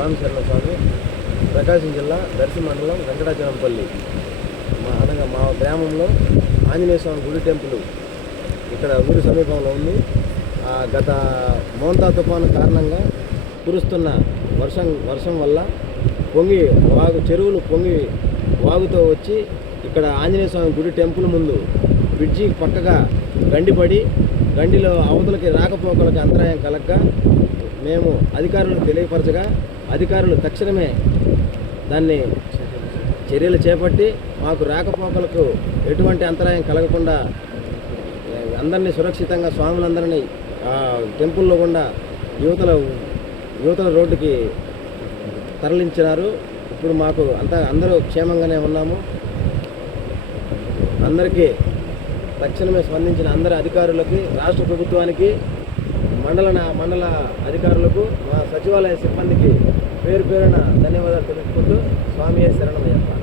రామచరణ స్వామి ప్రకాశం జిల్లా దర్శి మండలం వెంకటాచలంపల్లి. మా అనగా మా గ్రామంలో ఆంజనేయ స్వామి గుడి టెంపుల్ ఇక్కడ ఊరి సమీపంలో ఉంది. ఆ గత మోంతా తుఫాను కారణంగా కురుస్తున్న వర్షం వర్షం వల్ల పొంగి వాగు చెరువులు పొంగి వాగుతో వచ్చి ఇక్కడ ఆంజనేయ స్వామి గుడి టెంపుల్ ముందు బ్రిడ్జి పక్కగా గండిపడి గండిలో అవతలకి రాకపోకలకి అంతరాయం కలగగా మేము అధికారులకు తెలియపరచగా అధికారులు తక్షణమే దాన్ని చర్యలు చేపట్టి మాకు రాకపోకలకు ఎటువంటి అంతరాయం కలగకుండా అందరినీ సురక్షితంగా స్వాములందరినీ ఆ టెంపుల్లో గుండా యువతల యువతల రోడ్డుకి తరలించినారు. ఇప్పుడు మాకు అంతా అందరూ క్షేమంగానే ఉన్నాము. అందరికీ తక్షణమే స్పందించిన అందరి అధికారులకి రాష్ట్ర ప్రభుత్వానికి మండల మండల అధికారులకు మా సచివాలయ సిబ్బందికి పేరు పేరున ధన్యవాదాలు తెలుసుకుంటూ స్వామి శరణమయ్యప్ప.